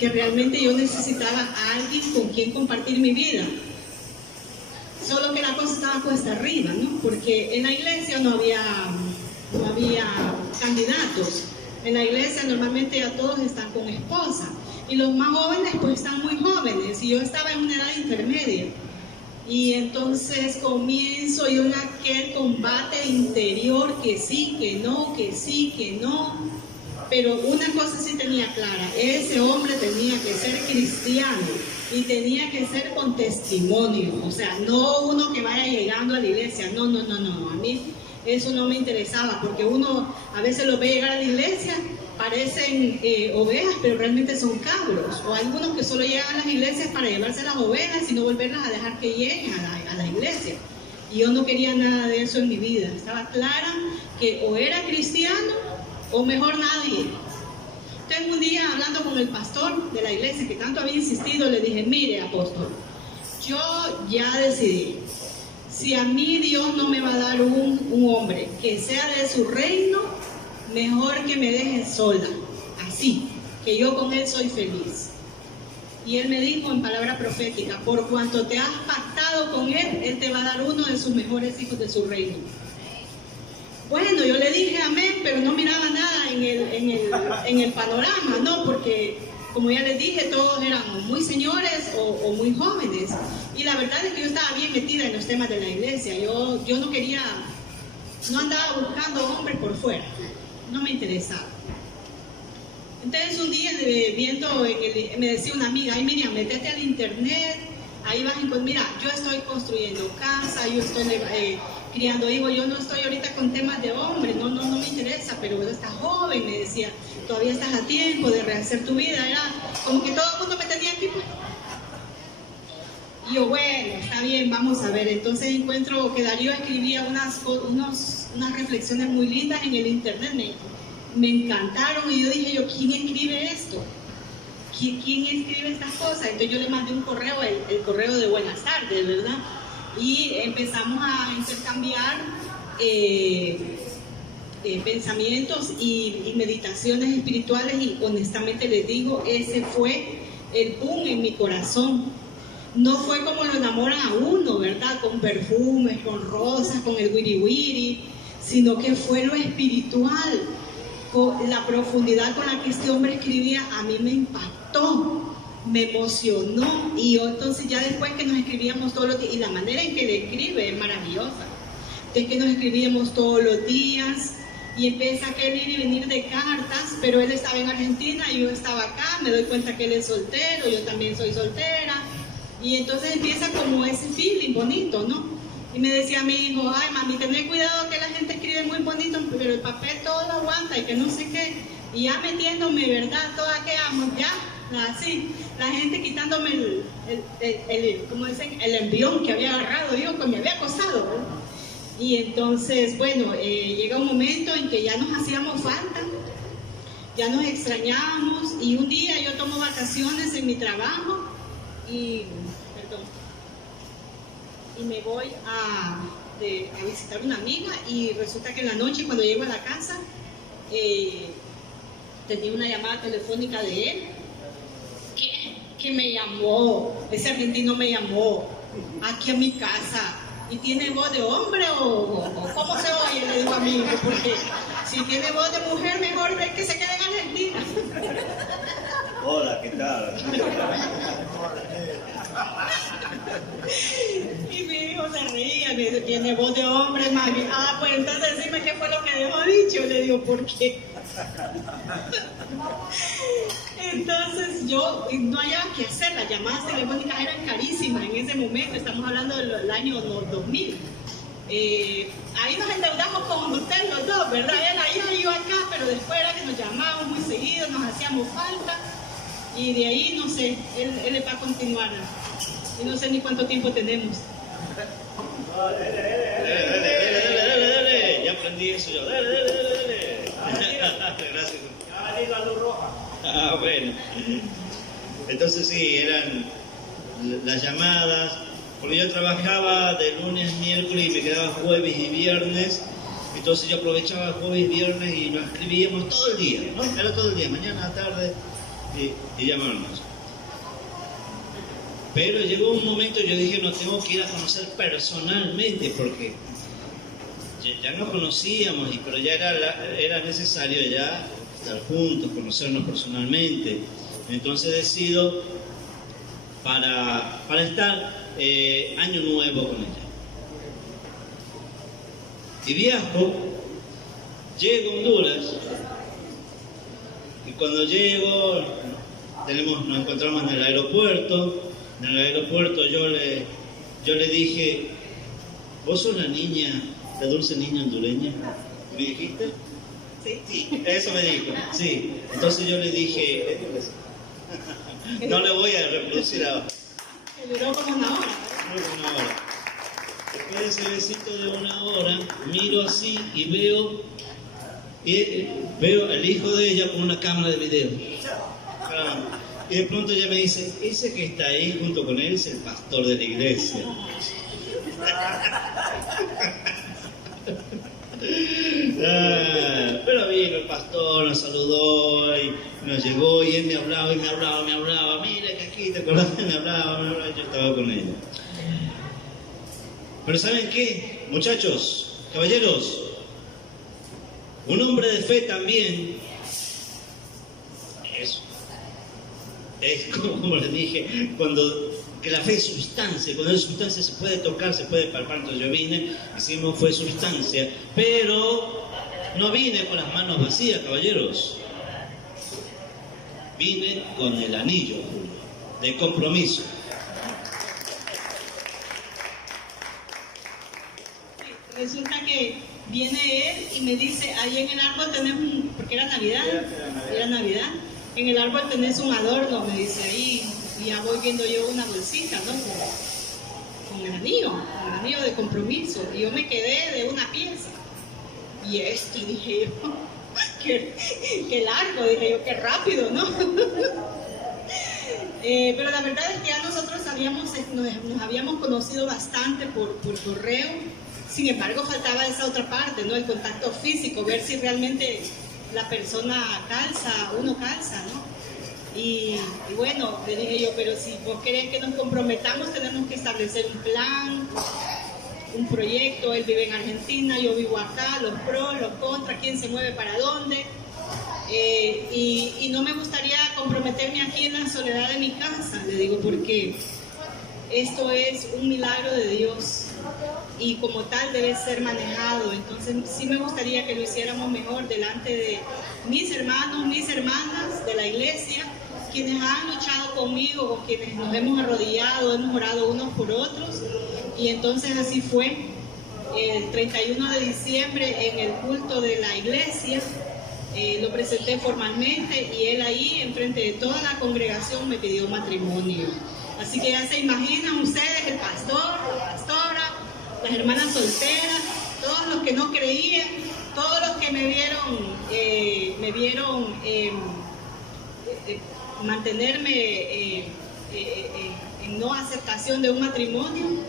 que realmente yo necesitaba a alguien con quien compartir mi vida. Solo que la cosa estaba cuesta arriba, ¿no? Porque en la iglesia no había candidatos. En la iglesia normalmente ya todos están con esposa y los más jóvenes pues están muy jóvenes y yo estaba en una edad intermedia y entonces comienzo yo en aquel combate interior que sí, que no, que sí, que no, pero una cosa sí tenía clara, ese hombre tenía que ser cristiano y tenía que ser con testimonio, o sea, no uno que vaya llegando a la iglesia, no, a mí eso no me interesaba, porque uno a veces los ve llegar a la iglesia, parecen ovejas, pero realmente son cabros, o algunos que solo llegan a las iglesias para llevarse las ovejas y no volverlas a dejar que lleguen a la iglesia. Y yo no quería nada de eso en mi vida, estaba clara que o era cristiano o mejor nadie. Entonces un día hablando con el pastor de la iglesia que tanto había insistido, le dije, mire apóstol, yo ya decidí, si a mí Dios no me va a dar un hombre que sea de su reino, mejor que me deje sola, así, que yo con él soy feliz. Y él me dijo en palabra profética, por cuanto te has pactado con él te va a dar uno de sus mejores hijos de su reino. Bueno, yo le dije amén, pero no miraba nada en el panorama, ¿no? Porque, como ya les dije, todos eran muy señores o muy jóvenes. Y la verdad es que yo estaba bien metida en los temas de la iglesia. Yo no andaba buscando hombres por fuera. No me interesaba. Entonces un día viendo, me decía una amiga, ay Miriam, métete al internet, ahí vas a encontrar, mira, yo estoy construyendo casa, yo estoy criando hijos, yo no estoy ahorita con temas de hombres, no me interesa, pero estás joven, me decía, todavía estás a tiempo de rehacer tu vida, era como que todo el mundo me tenía aquí. Y yo, bueno, está bien, vamos a ver. Entonces encuentro que Darío escribía unas reflexiones muy lindas en el internet, me encantaron y yo dije, ¿quién escribe esto? ¿Quién escribe estas cosas? Entonces yo le mandé un correo, el correo de buenas tardes, ¿verdad? Y empezamos a intercambiar pensamientos y meditaciones espirituales y honestamente les digo, ese fue el boom en mi corazón. No fue como lo enamoran a uno, ¿verdad? Con perfumes, con rosas, con el wiri wiri, sino que fue lo espiritual. La profundidad con la que este hombre escribía a mí me impactó, me emocionó y yo entonces ya después que nos escribíamos todos los días, y la manera en que le escribe es maravillosa, es que nos escribíamos todos los días y empieza a querer ir y venir de cartas, pero él estaba en Argentina y yo estaba acá, me doy cuenta que él es soltero, yo también soy soltera y entonces empieza como ese feeling bonito, ¿no? Y me decía mi hijo, ay mami, tened cuidado que la gente escribe muy bonito, pero el papel todo lo aguanta y que no sé qué. Y ya metiéndome, ¿verdad? Toda que amo, ya, así. La gente quitándome ¿cómo dicen? El envión que había agarrado yo, que me había costado, ¿verdad? Y entonces, bueno, llega un momento en que ya nos hacíamos falta, ya nos extrañábamos y un día yo tomo vacaciones en mi trabajo y me voy a visitar una amiga y resulta que en la noche cuando llego a la casa tenía una llamada telefónica de él. ¿Qué? que me llamó, ese argentino me llamó aquí a mi casa. ¿Y tiene voz de hombre o cómo se oye? Le digo a mi hijo, porque si tiene voz de mujer, mejor ver que se quede en Argentina. Hola, ¿qué tal? Y mi hijo se reía, me dice, tiene voz de hombre, mami. Ah, pues entonces decime qué fue lo que dejó dicho. Le digo, ¿por qué? Entonces yo no había que hacer, las llamadas telefónicas eran carísimas en ese momento, estamos hablando del año 2000. Ahí nos endeudamos con usted los dos, ¿verdad? Él allá y yo acá, pero después era que nos llamábamos muy seguido, nos hacíamos falta, y de ahí, no sé, él va a continuar, y no sé ni cuánto tiempo tenemos. Dale, ya aprendí eso yo, dale. Gracias. Ya va a ir la luz roja. Ah, bueno. Entonces sí, eran las llamadas, porque yo trabajaba de lunes, miércoles y me quedaba jueves y viernes, entonces yo aprovechaba jueves y viernes y nos escribíamos todo el día, ¿no? Era todo el día, mañana, tarde, y llamábamos. Pero llegó un momento, yo dije, no, tengo que ir a conocer personalmente, porque ya nos conocíamos, pero ya era necesario ya estar juntos, conocernos personalmente. Entonces decido para estar año nuevo con ella. Y viajo, llego a Honduras, y cuando llego, nos encontramos en el aeropuerto. En el aeropuerto yo le dije, ¿vos sos la niña, la dulce niña hondureña? ¿Me dijiste? Sí, eso me dijo, sí. Entonces yo le dije, no le voy a reproducir ahora. Que duró como una hora. Después de ese besito de una hora, miro así y veo el hijo de ella con una cámara de video. Y de pronto ella me dice, ese que está ahí junto con él es el pastor de la iglesia. Pero vino el pastor, nos saludó y nos llegó y él me hablaba, mira que aquí te acordás, me hablaba, yo estaba con ella. Pero ¿saben qué? Muchachos, caballeros, un hombre de fe también es como les dije, que la fe es sustancia, cuando es sustancia se puede tocar, se puede palpar. Entonces yo vine, hicimos fue sustancia, pero no vine con las manos vacías, caballeros. Vine con el anillo de compromiso. Resulta que viene él y me dice, ahí en el árbol tenemos porque era Navidad, en el árbol tenés un adorno, me dice ahí, y ya voy viendo yo una bolsita, ¿no? Con el anillo de compromiso, y yo me quedé de una pieza, y dije yo, qué largo, dije yo, qué rápido, ¿no? Pero la verdad es que ya nosotros nos habíamos conocido bastante por correo. Sin embargo, faltaba esa otra parte, ¿no? El contacto físico, ver si realmente la persona uno calza, ¿no? Y bueno, le dije yo, pero si vos querés que nos comprometamos, tenemos que establecer un plan, un proyecto. Él vive en Argentina, yo vivo acá, los pros, los contras, quién se mueve para dónde. Y no me gustaría comprometerme aquí en la soledad de mi casa, le digo, porque esto es un milagro de Dios y como tal debe ser manejado. Entonces sí me gustaría que lo hiciéramos mejor delante de mis hermanos, mis hermanas de la iglesia, quienes han luchado conmigo, con quienes nos hemos arrodillado, hemos orado unos por otros. Y entonces así fue. El 31 de diciembre en el culto de la iglesia lo presenté formalmente y él ahí enfrente de toda la congregación me pidió matrimonio. Así que ya se imaginan ustedes, el pastor, la pastora, las hermanas solteras, todos los que no creían, todos los que me vieron mantenerme en no aceptación de un matrimonio.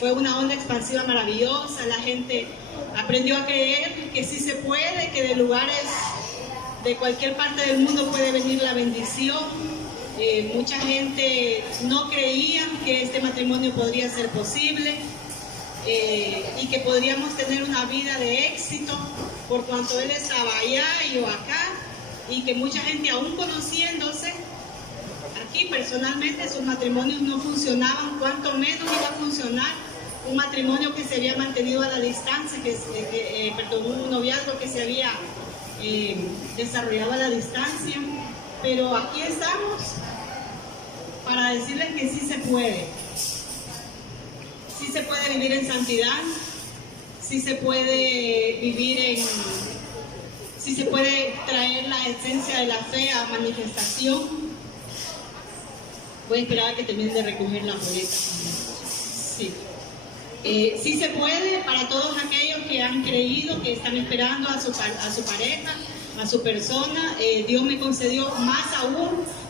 Fue una onda expansiva maravillosa, la gente aprendió a creer que sí se puede, que de lugares de cualquier parte del mundo puede venir la bendición. Mucha gente no creía que este matrimonio podría ser posible y que podríamos tener una vida de éxito por cuanto él estaba allá y yo acá, y que mucha gente aún conociéndose aquí personalmente sus matrimonios no funcionaban, cuanto menos iba a funcionar un matrimonio que se había mantenido a la distancia, un noviazgo que se había desarrollado a la distancia. Pero aquí estamos para decirles que sí se puede. Sí se puede vivir en santidad, sí se puede sí se puede traer la esencia de la fe a manifestación. Voy a esperar a que termine de recoger la boleta. Sí. Sí se puede para todos aquellos que han creído, que están esperando a su pareja, a su persona. Dios me concedió más aún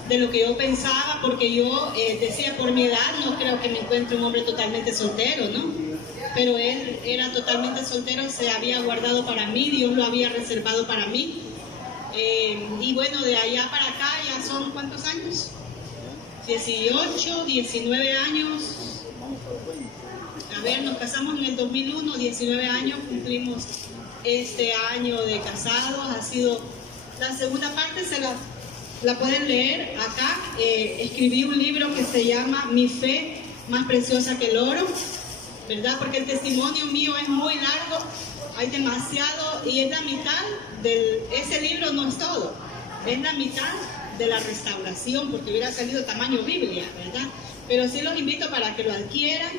de lo que yo pensaba, porque yo decía, por mi edad no creo que me encuentre un hombre totalmente soltero, ¿no? Pero él era totalmente soltero, se había guardado para mí, Dios lo había reservado para mí. Y bueno, de allá para acá ya son ¿cuántos años? 18, 19 años. A ver, nos casamos en el 2001, 19 años cumplimos este año de casados. Ha sido la segunda parte, la pueden leer acá. Escribí un libro que se llama Mi fe más preciosa que el oro, ¿verdad? Porque el testimonio mío es muy largo, hay demasiado, y es la mitad ese libro no es todo, es la mitad de la restauración, porque hubiera salido tamaño Biblia, ¿verdad? Pero sí los invito para que lo adquieran.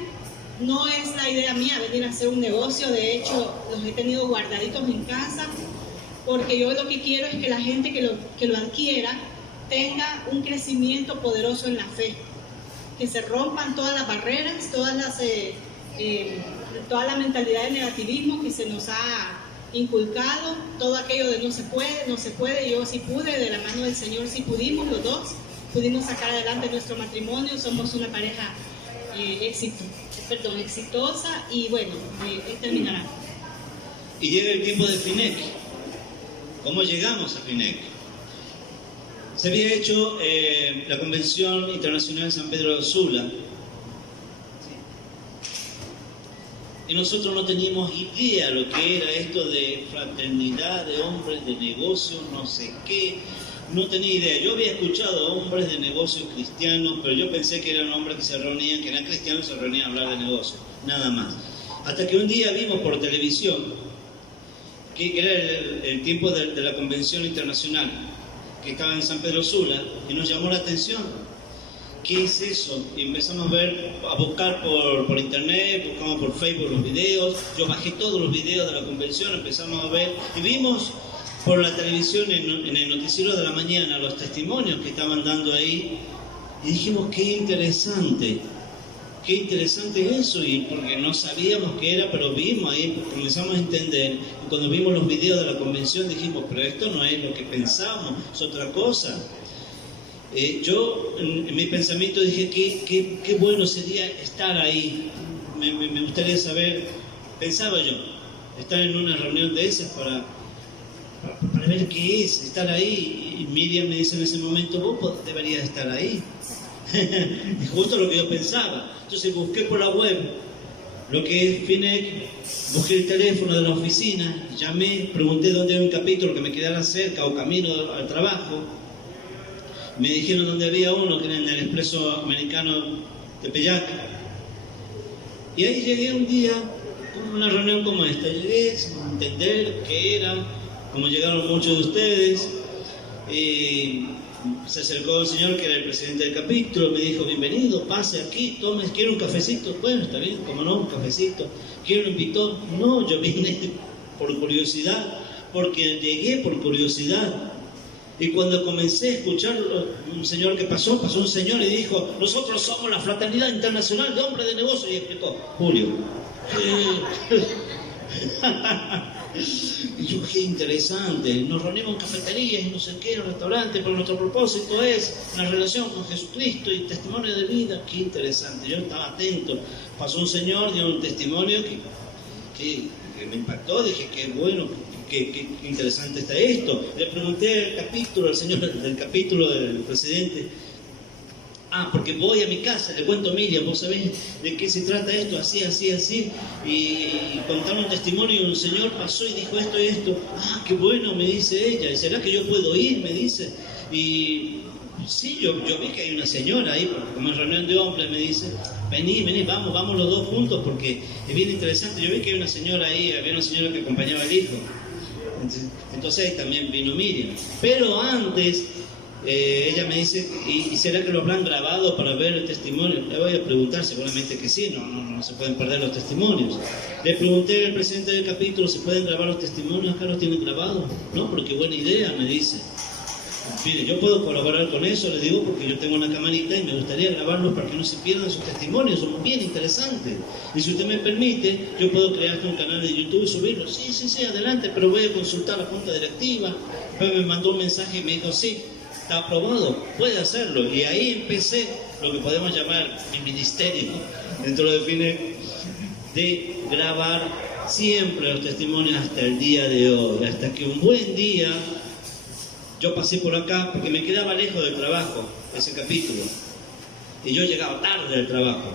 No es la idea mía venir a hacer un negocio, de hecho los he tenido guardaditos en casa, porque yo lo que quiero es que la gente que lo adquiera tenga un crecimiento poderoso en la fe, que se rompan todas las barreras, toda la mentalidad de negativismo que se nos ha inculcado, todo aquello de no se puede. Yo sí pude, de la mano del Señor sí pudimos, los dos pudimos sacar adelante nuestro matrimonio, somos una pareja exitosa, y bueno, él terminará. Y llega el tiempo de FINEC. ¿Cómo llegamos a FINEC? Se había hecho la Convención Internacional de San Pedro de Sula, y nosotros no teníamos idea lo que era esto de fraternidad de hombres de negocios, no sé qué, no tenía idea. Yo había escuchado a hombres de negocios cristianos, pero yo pensé que eran hombres que se reunían, que eran cristianos, se reunían a hablar de negocios, nada más. Hasta que un día vimos por televisión que era el tiempo de la Convención Internacional, que estaba en San Pedro Sula, y nos llamó la atención. ¿Qué es eso? Y empezamos a buscar por internet, buscamos por Facebook los videos. Yo bajé todos los videos de la convención, empezamos a ver y vimos por la televisión en el noticiero de la mañana los testimonios que estaban dando ahí, y dijimos, qué interesante eso, y porque no sabíamos qué era, pero vimos ahí, comenzamos a entender, y cuando vimos los videos de la convención dijimos, pero esto no es lo que pensamos, es otra cosa. Yo en mi pensamiento dije, qué bueno sería estar ahí. Me gustaría saber, pensaba yo, estar en una reunión de esas para ver qué es, estar ahí. Y Miriam me dice en ese momento, vos deberías estar ahí. Es justo lo que yo pensaba. Entonces busqué por la web lo que es FINEC, busqué el teléfono de la oficina, llamé, pregunté dónde había un capítulo que me quedara cerca o camino al trabajo. Me dijeron dónde había uno, que era en el Expreso Americano de Peyac. Y ahí llegué un día, como una reunión como esta. Llegué sin entender qué era, como llegaron muchos de ustedes. Se acercó el señor que era el presidente del capítulo, me dijo, bienvenido, pase aquí, tome, ¿quiere un cafecito? Bueno, está bien, como no, un cafecito. ¿Quiere un pitón? No, yo vine por curiosidad, porque llegué por curiosidad. Y cuando comencé a escuchar un señor que pasó un señor y dijo, nosotros somos la Fraternidad Internacional de Hombres de Negocios, y explicó, Julio. Y yo, qué interesante, nos reunimos en cafeterías y no sé qué, en restaurantes, pero nuestro propósito es la relación con Jesucristo y testimonio de vida. Qué interesante, yo estaba atento. Pasó un señor, dio un testimonio que me impactó, dije, qué bueno, qué interesante está esto. Le pregunté al señor del capítulo, del presidente, Porque voy a mi casa, le cuento a Miriam, vos sabés de qué se trata esto, así, así, así, y contaron un testimonio, un señor pasó y dijo esto y esto. Qué bueno, me dice ella, ¿será que yo puedo ir? Me dice. Y sí, yo vi que hay una señora ahí, porque como es reunión de hombres, me dice, vení, vamos los dos juntos, porque es bien interesante. Yo vi que hay una señora ahí, había una señora que acompañaba al hijo. Entonces también vino Miriam. Pero antes, ella me dice, ¿y será que lo habrán grabado para ver el testimonio? Le voy a preguntar, seguramente que sí, no se pueden perder los testimonios. Le pregunté al presidente del capítulo, ¿se pueden grabar los testimonios? ¿Acá los tienen grabados? No, pero qué buena idea, me dice. Mire, yo puedo colaborar con eso, le digo, porque yo tengo una camarita y me gustaría grabarlos para que no se pierdan sus testimonios, son bien interesantes. Y si usted me permite, yo puedo crear un canal de YouTube y subirlos. Sí, adelante, pero voy a consultar la junta directiva. Después me mandó un mensaje y me dijo, sí, está aprobado, puede hacerlo. Y ahí empecé lo que podemos llamar mi ministerio, dentro de FINEC, de grabar siempre los testimonios hasta el día de hoy, hasta que un buen día yo pasé por acá porque me quedaba lejos del trabajo, ese capítulo, y yo llegaba tarde del trabajo.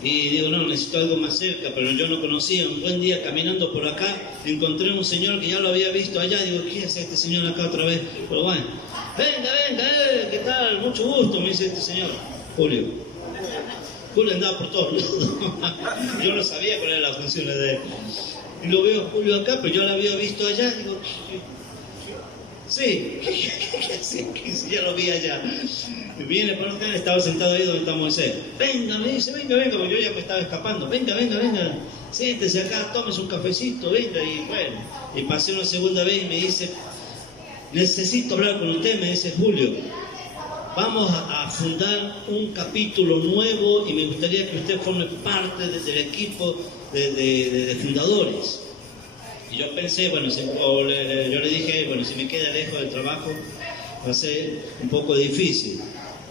Y digo, no, necesito algo más cerca, pero yo no conocía. Un buen día caminando por acá, encontré un señor que ya lo había visto allá. Digo, ¿qué hace este señor acá otra vez? Pero bueno, venga, ¿qué tal? Mucho gusto, me dice este señor. Julio andaba por todos lados. Yo no sabía cuál era la función de él. Y lo veo Julio acá, pero yo lo había visto allá. Digo, sí, ya lo vi allá. Viene por acá, estaba sentado ahí donde está Moisés. Venga, me dice, venga, porque yo ya me estaba escapando. Venga, siéntese acá, tómese un cafecito, venga. Y bueno, y pasé una segunda vez y me dice, necesito hablar con usted, me dice Julio. Vamos a fundar un capítulo nuevo y me gustaría que usted forme parte del equipo de fundadores. Y yo pensé, bueno, yo le dije, bueno, si me queda lejos del trabajo va a ser un poco difícil.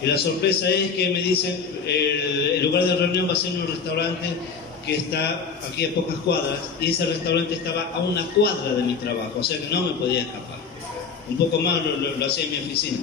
Y la sorpresa es que me dicen, el lugar de reunión va a ser en un restaurante que está aquí a pocas cuadras, y ese restaurante estaba a una cuadra de mi trabajo, o sea que no me podía escapar. Un poco más lo hacía en mi oficina,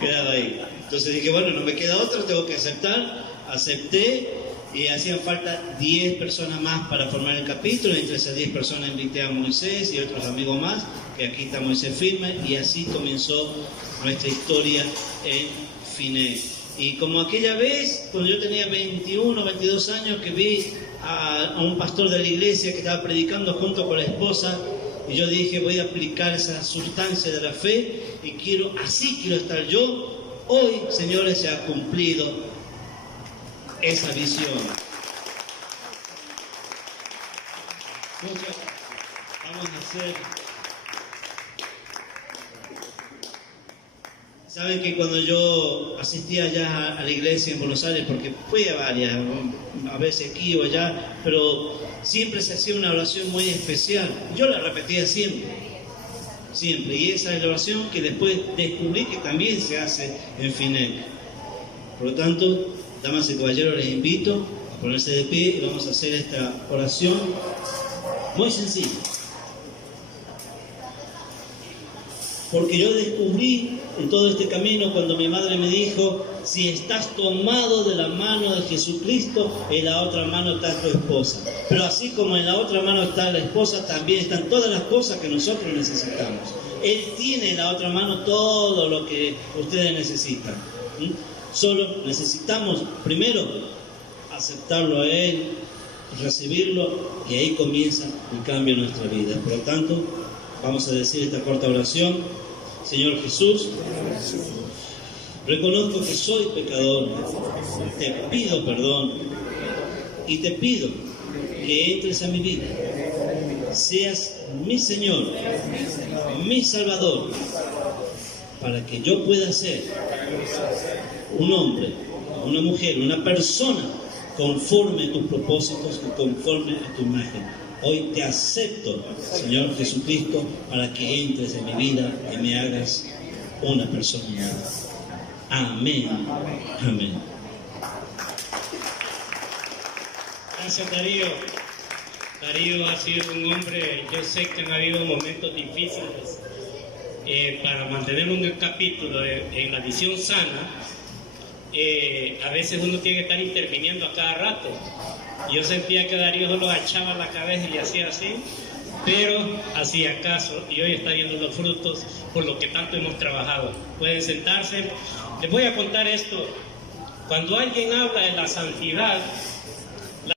quedaba ahí. Entonces dije, bueno, no me queda otra, tengo que aceptar. Acepté. Y hacían falta 10 personas más para formar el capítulo. Entre esas 10 personas invité a Moisés y otros amigos más, que aquí está Moisés firme, y así comenzó nuestra historia en FINEC. Y como aquella vez, cuando yo tenía 21 o 22 años, que vi a un pastor de la iglesia que estaba predicando junto con la esposa, y yo dije, voy a aplicar esa sustancia de la fe, y así quiero estar yo. Hoy, señores, se ha cumplido esa visión. Entonces, vamos a hacer. Saben que cuando yo asistía allá a la iglesia en Buenos Aires, porque fui a varias, a veces aquí o allá, pero siempre se hacía una oración muy especial. Yo la repetía siempre. Y esa es la oración que después descubrí que también se hace en FINEC. Por lo tanto, damas y caballeros, les invito a ponerse de pie y vamos a hacer esta oración muy sencilla. Porque yo descubrí en todo este camino cuando mi madre me dijo, si estás tomado de la mano de Jesucristo, en la otra mano está tu esposa. Pero así como en la otra mano está la esposa, también están todas las cosas que nosotros necesitamos. Él tiene en la otra mano todo lo que ustedes necesitan. Solo necesitamos, primero, aceptarlo a Él, recibirlo, y ahí comienza el cambio en nuestra vida. Por lo tanto, vamos a decir esta corta oración. Señor Jesús, reconozco que soy pecador, te pido perdón y te pido que entres a mi vida, seas mi Señor, mi Salvador, para que yo pueda ser un hombre, una mujer, una persona conforme a tus propósitos y conforme a tu imagen. Hoy te acepto, Señor Jesucristo, para que entres en mi vida y me hagas una persona nueva. Amén. Amén. Gracias, Darío. Darío ha sido un hombre, yo sé que han habido momentos difíciles para mantener un capítulo en la visión sana. a veces uno tiene que estar interviniendo a cada rato. Yo sentía que Darío solo agachaba la cabeza y le hacía así, pero hacía caso y hoy está viendo los frutos por lo que tanto hemos trabajado. Pueden sentarse. Les voy a contar esto. Cuando alguien habla de la santidad,